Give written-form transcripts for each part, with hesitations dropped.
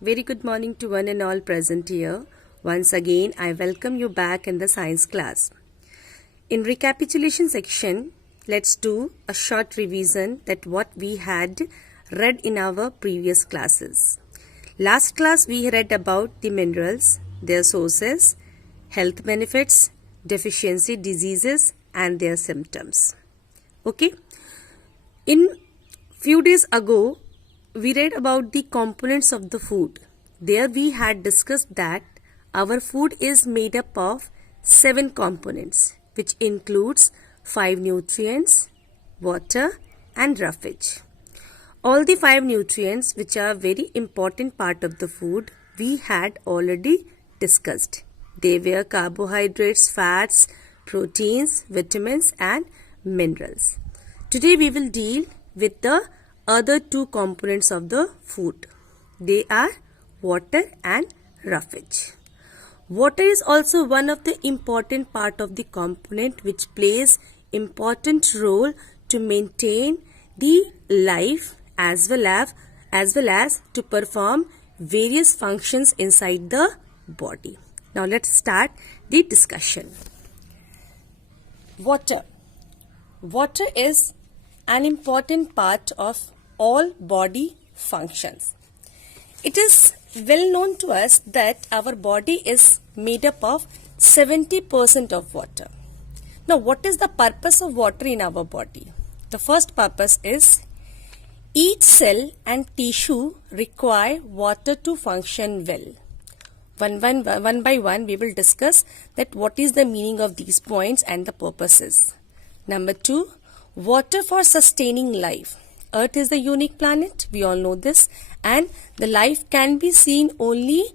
Very good morning to one and all present here. Once again, I welcome you back in the science class. In recapitulation section, let's do a short revision that what we had read in our previous classes. Last class we read about the minerals, their sources, health benefits, deficiency diseases and their symptoms. Okay. In few days ago, we read about the components of the food. There we had discussed that our food is made up of 7 components, which includes 5 nutrients, water and roughage. All the 5 nutrients, which are very important part of the food, we had already discussed. They were carbohydrates, fats, proteins, vitamins and minerals. Today we will deal with the other 2 components of the food. They are water and roughage. Water is also one of the important part of the component which plays important role to maintain the life as well as to perform various functions inside the body. Now let's start the discussion. Water. Water is an important part of all body functions. It is well known to us that our body is made up of 70% of water. Now, what is the purpose of water in our body? The first purpose is each cell and tissue require water to function well. One by one, we will discuss that what is the meaning of these points and the purposes. Number 2, water for sustaining life. Earth is the unique planet, we all know this, and the life can be seen only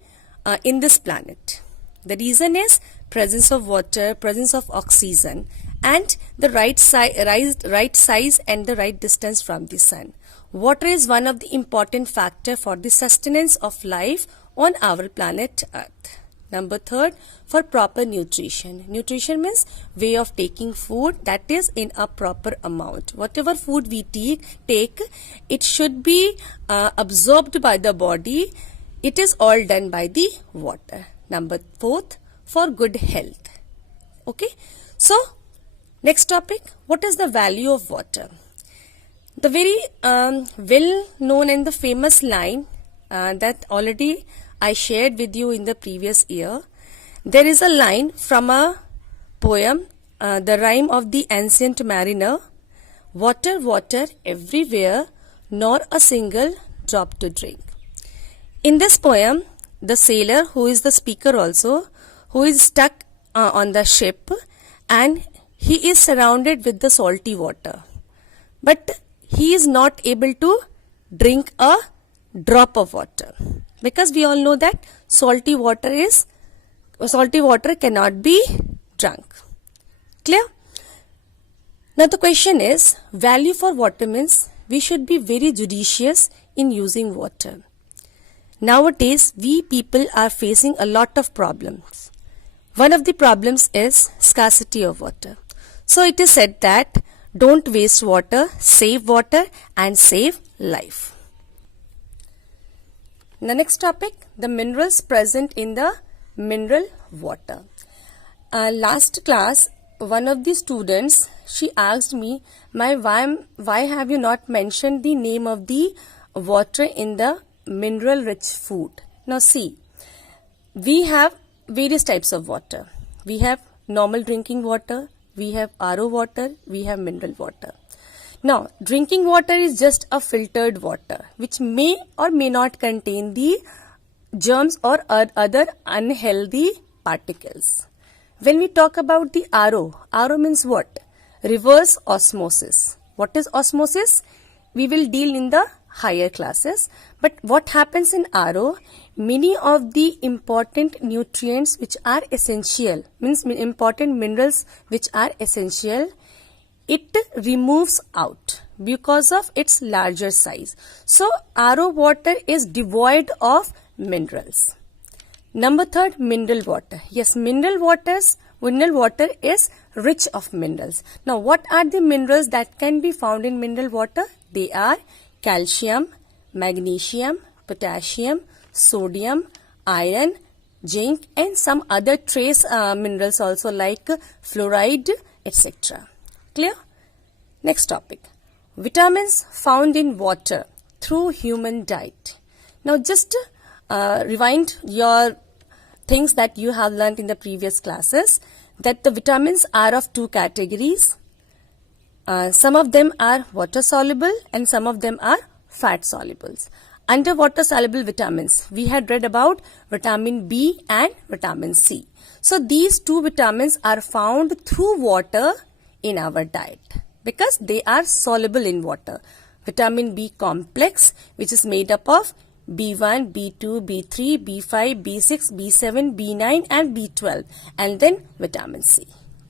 in this planet. The reason is presence of water, presence of oxygen, and the right size and the right distance from the sun. Water is one of the important factor for the sustenance of life on our planet Earth. Number 3, for proper nutrition. Nutrition means way of taking food that is in a proper amount. Whatever food we take, it should be absorbed by the body. It is all done by the water. Number 4, for good health. Okay. So, next topic, what is the value of water? The very well known and the famous line that already I shared with you in the previous year. There is a line from a poem, the rhyme of the ancient mariner. Water, water everywhere, nor a single drop to drink. In this poem, the sailor, who is the speaker also, who is stuck on the ship and he is surrounded with the salty water. But he is not able to drink a drop of water. Because we all know that salty water cannot be drunk. Clear? Now the question is, value for water means we should be very judicious in using water. Nowadays, we people are facing a lot of problems. One of the problems is scarcity of water. So it is said that don't waste water and save life. The next topic, the minerals present in the mineral water. Last class, one of the students, she asked me, why have you not mentioned the name of the water in the mineral rich food? Now see, we have various types of water. We have normal drinking water, we have RO water, we have mineral water. Now, drinking water is just a filtered water which may or may not contain the germs or other unhealthy particles. When we talk about the RO means what? Reverse osmosis. What is osmosis? We will deal in the higher classes. But what happens in RO? Many of the important nutrients which are essential, means important minerals which are essential, it removes out because of its larger size. So, RO water is devoid of minerals. Number 3, mineral water. Yes, mineral water is rich of minerals. Now, what are the minerals that can be found in mineral water? They are calcium, magnesium, potassium, sodium, iron, zinc, and some other trace minerals also like fluoride, etc. Clear? Next topic. Vitamins found in water through human diet. Now just rewind your things that you have learned in the previous classes, that the vitamins are of two categories. Some of them are water soluble and some of them are fat solubles. Under water soluble vitamins, we had read about vitamin B and vitamin C. So these two vitamins are found through water in our diet because they are soluble in water. Vitamin B complex, which is made up of B1, B2, B3, B5, B6, B7, B9 and B12, and then vitamin C.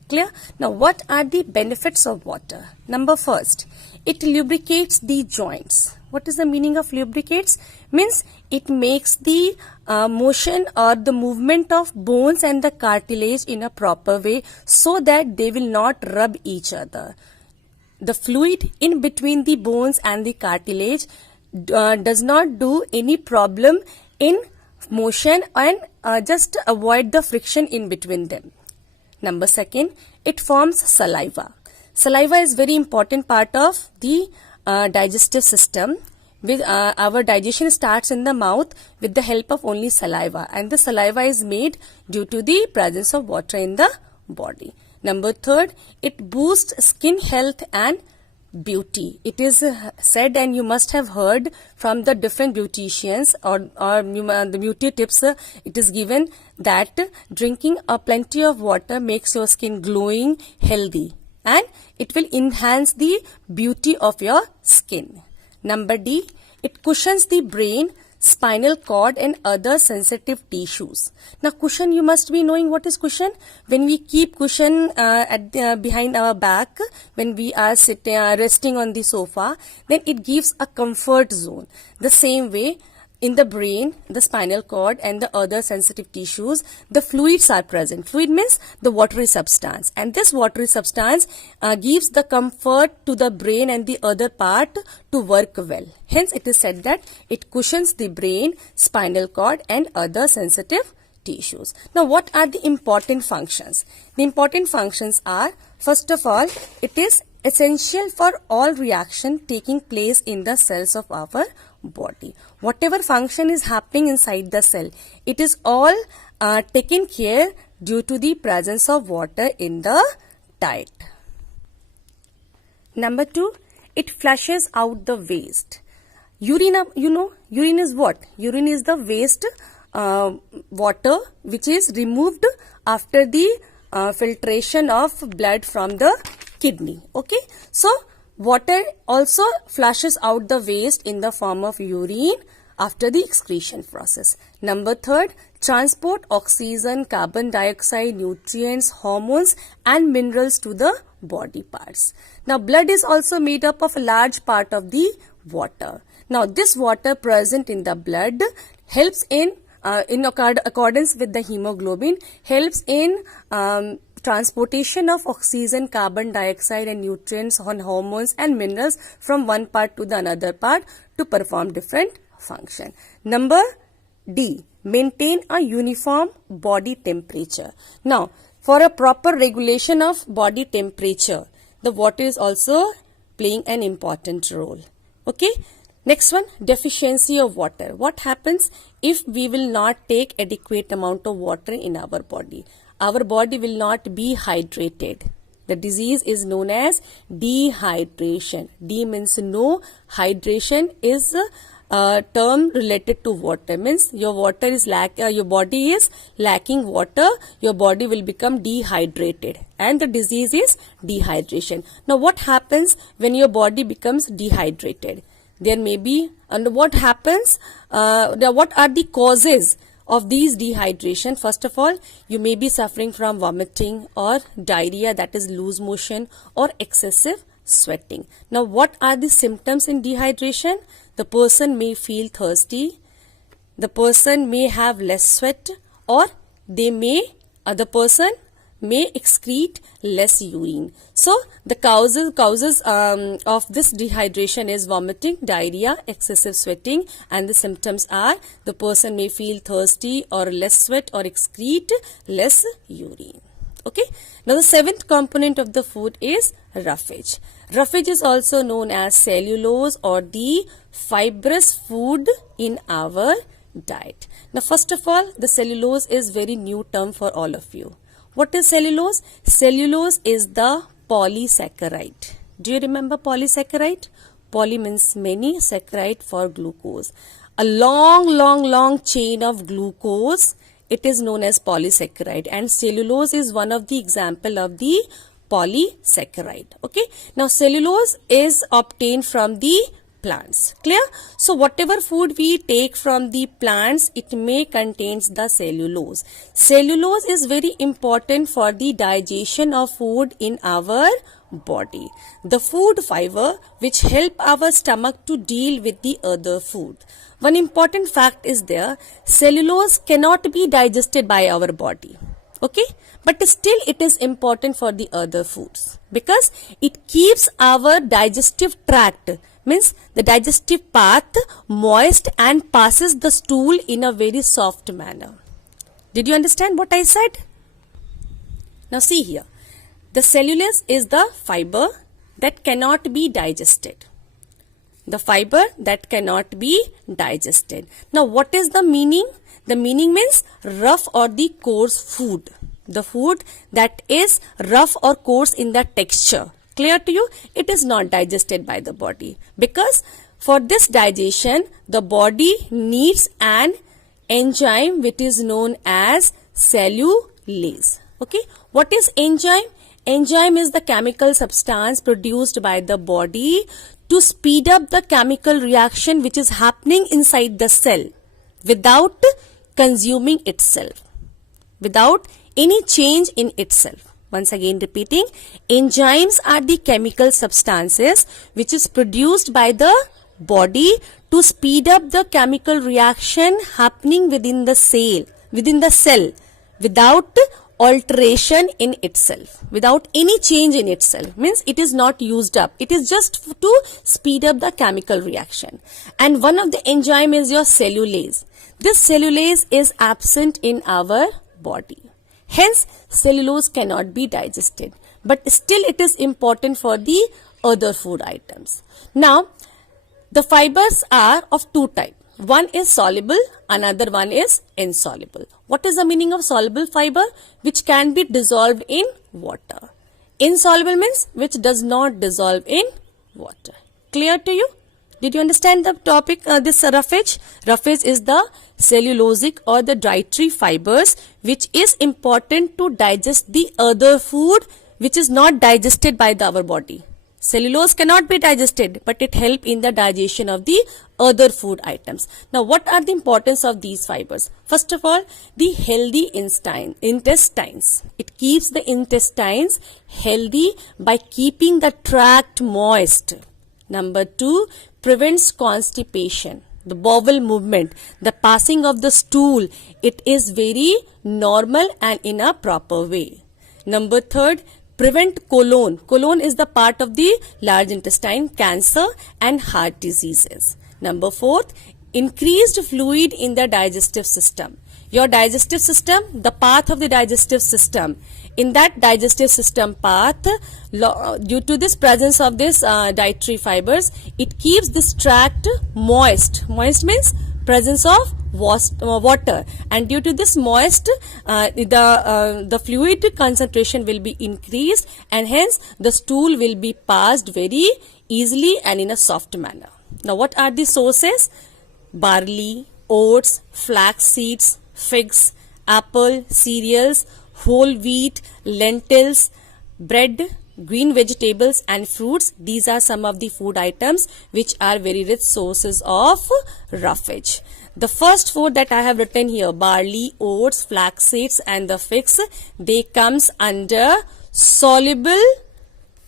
Clear? Now what are the benefits of water? Number first, it lubricates the joints. What is the meaning of lubricates? Means it makes the motion or the movement of bones and the cartilage in a proper way so that they will not rub each other. The fluid in between the bones and the cartilage does not do any problem in motion and just avoid the friction in between them. Number second, it forms saliva. Saliva is very important part of the digestive system. With our digestion starts in the mouth with the help of only saliva, and the saliva is made due to the presence of water in the body. Number third, it boosts skin health and beauty. It is said, and you must have heard from the different beauticians or the beauty tips, it is given that drinking a plenty of water makes your skin glowing, healthy, and it will enhance the beauty of your skin. Number D, it cushions the brain, spinal cord and other sensitive tissues. Now cushion, you must be knowing what is cushion. When we keep cushion behind our back, when we are sitting resting on the sofa, then it gives a comfort zone. The same way, in the brain, the spinal cord and the other sensitive tissues, the fluids are present. Fluid means the watery substance, and this watery substance gives the comfort to the brain and the other part to work well. Hence it is said that it cushions the brain, spinal cord and other sensitive tissues. Now what are the important functions? The important functions are, first of all, it is essential for all reaction taking place in the cells of our body. Whatever function is happening inside the cell, it is all taken care due to the presence of water in the diet. Number 2, it flushes out the waste. Urine, urine is what? Urine is the waste water which is removed after the filtration of blood from the kidney. Okay, so water also flushes out the waste in the form of urine after the excretion process. Number 3, transport oxygen, carbon dioxide, nutrients, hormones and minerals to the body parts. Now blood is also made up of a large part of the water. Now this water present in the blood helps in accordance with the hemoglobin, helps in transportation of oxygen, carbon dioxide and nutrients, hormones and minerals from one part to the another part to perform different function. Number D, maintain a uniform body temperature. Now for a proper regulation of body temperature, the water is also playing an important role. Okay, next one, deficiency of water. What happens if we will not take adequate amount of water in our body? Our body will not be hydrated. The disease is known as dehydration. D means no, hydration is a term related to water. Means your water is your body is lacking water, your body will become dehydrated, and the disease is dehydration. Now what happens when your body becomes dehydrated? There may be, and what happens, what are the causes of these dehydration? First of all, you may be suffering from vomiting or diarrhea, that is loose motion, or excessive sweating. Now what are the symptoms in dehydration? The person may feel thirsty, the person may have less sweat, or the person may excrete less urine. So the causes of this dehydration is vomiting, diarrhea, excessive sweating, and the symptoms are the person may feel thirsty or less sweat or excrete less urine. Okay. Now the seventh component of the food is roughage. Roughage is also known as cellulose or the fibrous food in our diet. Now first of all, the cellulose is very new term for all of you. What is cellulose? Cellulose is the polysaccharide. Do you remember polysaccharide? Poly means many, saccharide for glucose. A long chain of glucose, it is known as polysaccharide, and cellulose is one of the example of the polysaccharide. Okay. Now cellulose is obtained from the plants. Clear? So whatever food we take from the plants, it may contains the cellulose. Cellulose is very important for the digestion of food in our body. The food fiber which help our stomach to deal with the other food. One important fact is there, cellulose cannot be digested by our body. Okay, but still it is important for the other foods because it keeps our digestive tract, means the digestive path, moist and passes the stool in a very soft manner. Did you understand what I said? Now see here, the cellulose is the fiber that cannot be digested. The fiber that cannot be digested. Now what is the meaning? The meaning means rough or the coarse food. The food that is rough or coarse in the texture. Clear to you? It is not digested by the body because for this digestion the body needs an enzyme which is known as cellulase. Okay. What is enzyme? Enzyme is the chemical substance produced by the body to speed up the chemical reaction which is happening inside the cell without consuming itself, without any change in itself. Once again repeating, enzymes are the chemical substances which is produced by the body to speed up the chemical reaction happening within the cell without alteration in itself, without any change in itself. Means it is not used up. It is just to speed up the chemical reaction. And one of the enzyme is your cellulase. This cellulase is absent in our body. Hence, cellulose cannot be digested. But still it is important for the other food items. Now, the fibers are of two types. One is soluble, another one is insoluble. What is the meaning of soluble fiber? Which can be dissolved in water. Insoluble means which does not dissolve in water. Clear to you? Did you understand the topic, this roughage? Roughage is the cellulosic or the dietary fibers which is important to digest the other food which is not digested by our body. Cellulose cannot be digested, but it helps in the digestion of the other food items. Now, what are the importance of these fibers? First of all, the healthy intestines. It keeps the intestines healthy by keeping the tract moist. Number 2, prevents constipation. The bowel movement, the passing of the stool, it is very normal and in a proper way. Number 3, prevent colon. Colon is the part of the large intestine, cancer and heart diseases. Number 4, increased fluid in the digestive system. Your digestive system, the path of the digestive system. In that digestive system path, due to this presence of this dietary fibers, it keeps this tract moist. Moist means presence of water, and due to this moist, the fluid concentration will be increased, and hence the stool will be passed very easily and in a soft manner. Now, what are the sources? Barley, oats, flax seeds, figs, apple, cereals, whole wheat, lentils, bread, green vegetables and fruits. These are some of the food items which are very rich sources of roughage. The first food that I have written here, barley, oats, flax seeds and the figs, they comes under soluble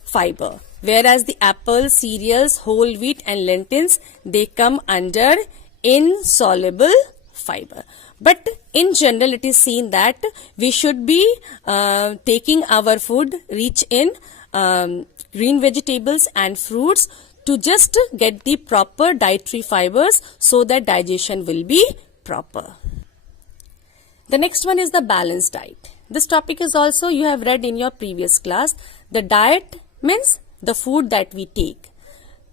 fiber. Whereas the apple, cereals, whole wheat and lentils, they come under insoluble fiber. But in general, it is seen that we should be taking our food rich in green vegetables and fruits to just get the proper dietary fibers so that digestion will be proper. The next one is the balanced diet. This topic is also you have read in your previous class. The diet means the food that we take.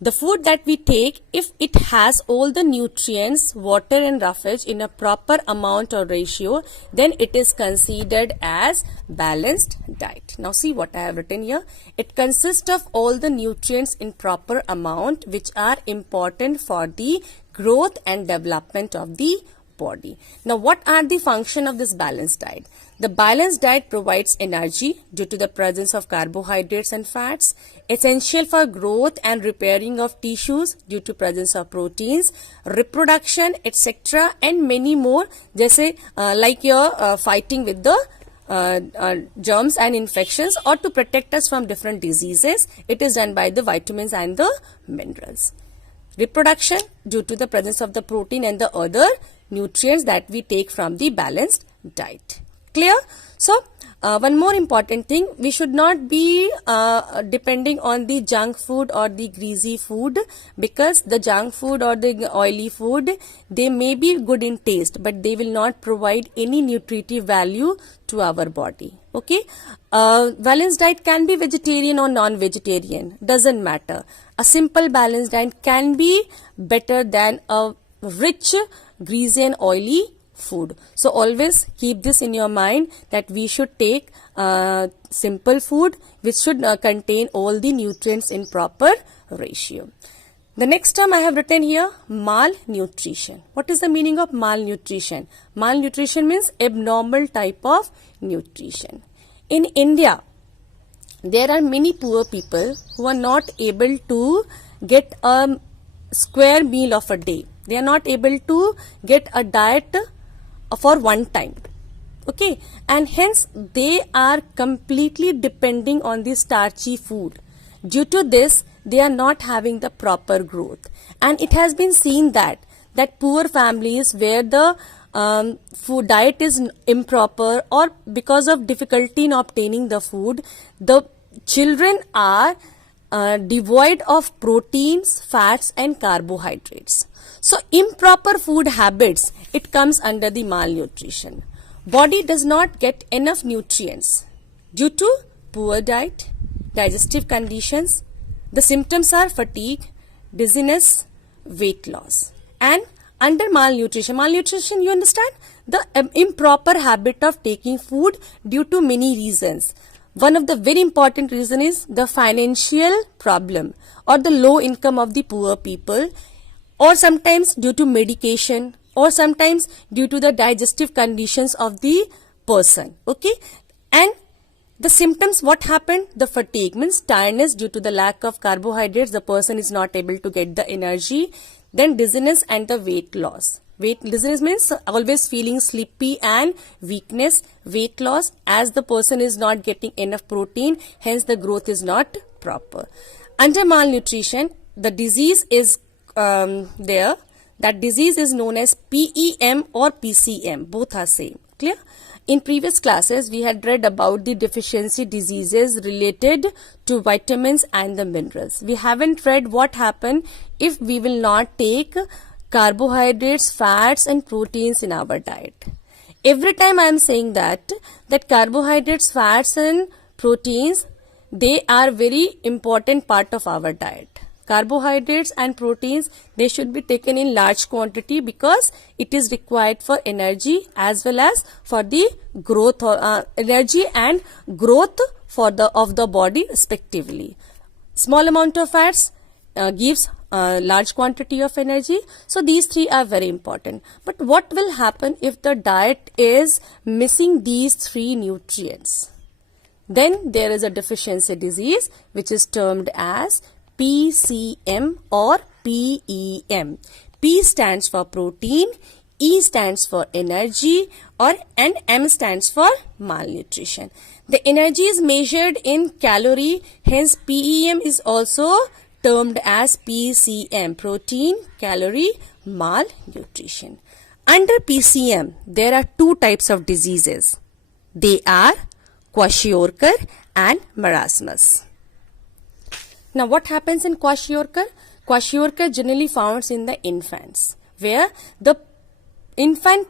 The food that we take, if it has all the nutrients, water and roughage in a proper amount or ratio, then it is considered as balanced diet. Now see what I have written here. It consists of all the nutrients in proper amount which are important for the growth and development of the body. Now what are the function of this balanced diet? The balanced diet provides energy due to the presence of carbohydrates and fats, essential for growth and repairing of tissues due to presence of proteins, reproduction, etc. and many more, जैसे like you're fighting with the germs and infections, or to protect us from different diseases. It is done by the vitamins and the minerals. Reproduction due to the presence of the protein and the other nutrients that we take from the balanced diet. Clear? So, one more important thing, we should not be depending on the junk food or the greasy food, because the junk food or the oily food, they may be good in taste, but they will not provide any nutritive value to our body. Okay? Balanced diet can be vegetarian or non-vegetarian, doesn't matter. A simple balanced diet can be better than a rich, greasy and oily food. So always keep this in your mind that we should take simple food which should contain all the nutrients in proper ratio. The next term I have written here, malnutrition. What is the meaning of malnutrition? Malnutrition means abnormal type of nutrition. In India, there are many poor people who are not able to get a square meal of a day. They are not able to get a diet for one time. Okay, and hence they are completely depending on the starchy food. Due to this, they are not having the proper growth, and it has been seen that poor families where the food diet is improper, or because of difficulty in obtaining the food, the children are devoid of proteins, fats and carbohydrates. So improper food habits, it comes under the malnutrition. Body does not get enough nutrients due to poor diet, digestive conditions. The symptoms are fatigue, dizziness, weight loss. And under malnutrition, you understand? The improper habit of taking food due to many reasons. One of the very important reason is the financial problem or the low income of the poor people, or sometimes due to medication, or sometimes due to the digestive conditions of the person. Okay, and the symptoms, what happened? The fatigue means tiredness due to the lack of carbohydrates. The person is not able to get the energy. Then dizziness and the weight loss. Dizziness means always feeling sleepy and weakness. Weight loss, as the person is not getting enough protein, hence the growth is not proper. Under malnutrition, the disease is there. That disease is known as PEM or PCM. Both are same. Clear? In previous classes, we had read about the deficiency diseases related to vitamins and the minerals. We haven't read what happen if we will not take carbohydrates, fats and proteins in our diet. Every time I am saying that carbohydrates, fats and proteins, they are very important part of our diet. Carbohydrates and proteins, they should be taken in large quantity because it is required for energy as well as for the growth, energy and growth of the body respectively. Small amount of fats gives large quantity of energy. So these three are very important. But what will happen if the diet is missing these three nutrients? Then there is a deficiency disease which is termed as PCM or PEM. P stands for protein, E stands for energy, and M stands for malnutrition. The energy is measured in calorie, hence PEM is also termed as PCM, protein, calorie, malnutrition. Under PCM, there are two types of diseases. They are Khwashiorkor and marasmus. Now, what happens in Khwashiorkor? Khwashiorkor generally found in the infants, where the infant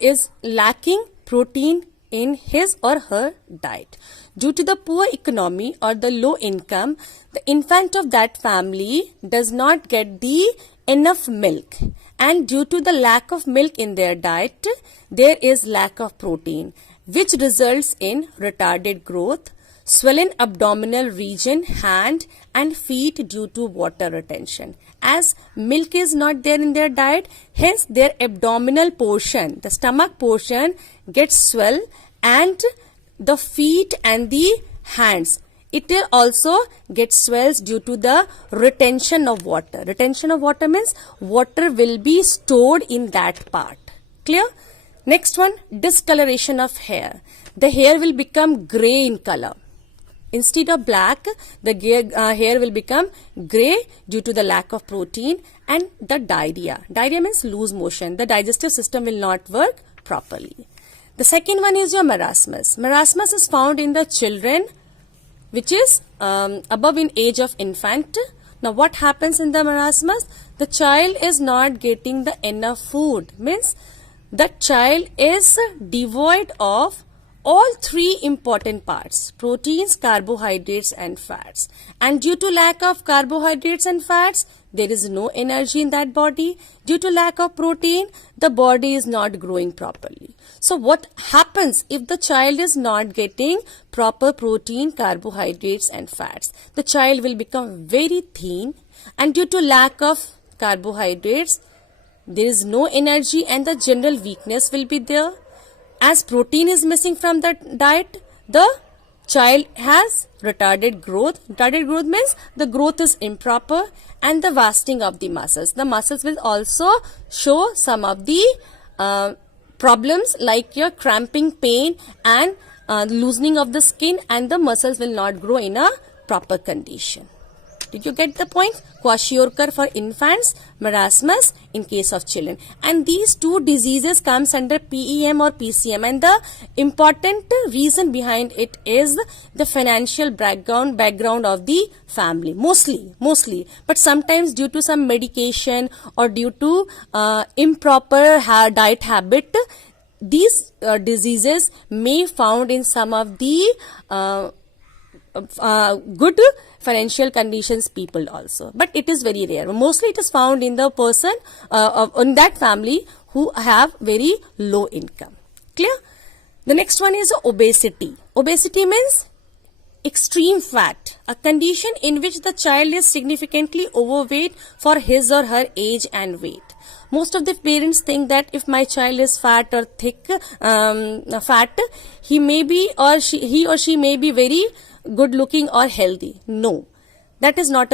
is lacking protein in his or her diet. Due to the poor economy or the low income, the infant of that family does not get the enough milk, and due to the lack of milk in their diet, there is lack of protein, which results in retarded growth, swollen abdominal region, hand and feet due to water retention. As milk is not there in their diet, hence their abdominal portion, the stomach portion, gets swell, and the feet and the hands, it also gets swells due to the retention of water. Retention of water means water will be stored in that part. Clear? Next one, discoloration of hair. The hair will become grey in color. Instead of black, the hair will become grey due to the lack of protein, and the diarrhea. Diarrhea means loose motion. The digestive system will not work properly. The second one is your marasmus. Marasmus is found in the children which is above in age of infant. Now, what happens in the marasmus? The child is not getting the enough food. Means the child is devoid of all three important parts: proteins, carbohydrates and fats. And due to lack of carbohydrates and fats, there is no energy in that body. Due to lack of protein, the body is not growing properly. So what happens if the child is not getting proper protein, carbohydrates and fats? The child will become very thin, and due to lack of carbohydrates, there is no energy and the general weakness will be there. As protein is missing from the diet, the child has retarded growth. Retarded growth means the growth is improper, and the wasting of the muscles. The muscles will also show some of the problems like your cramping pain and loosening of the skin, and the muscles will not grow in a proper condition. Did you get the point? Khwashiorkor for infants, marasmus in case of children. And these two diseases comes under PEM or PCM, and the important reason behind it is the financial background of the family. Mostly. But sometimes due to some medication or due to improper diet habit, these diseases may found in some of the good financial conditions people also, but it is very rare. Mostly it is found in the person in that family who have very low income. Clear? The next one is obesity. Obesity means extreme fat, a condition in which the child is significantly overweight for his or her age and weight. Most of the parents think that if my child is fat or thick, he or she may be very good looking or healthy. No, that is not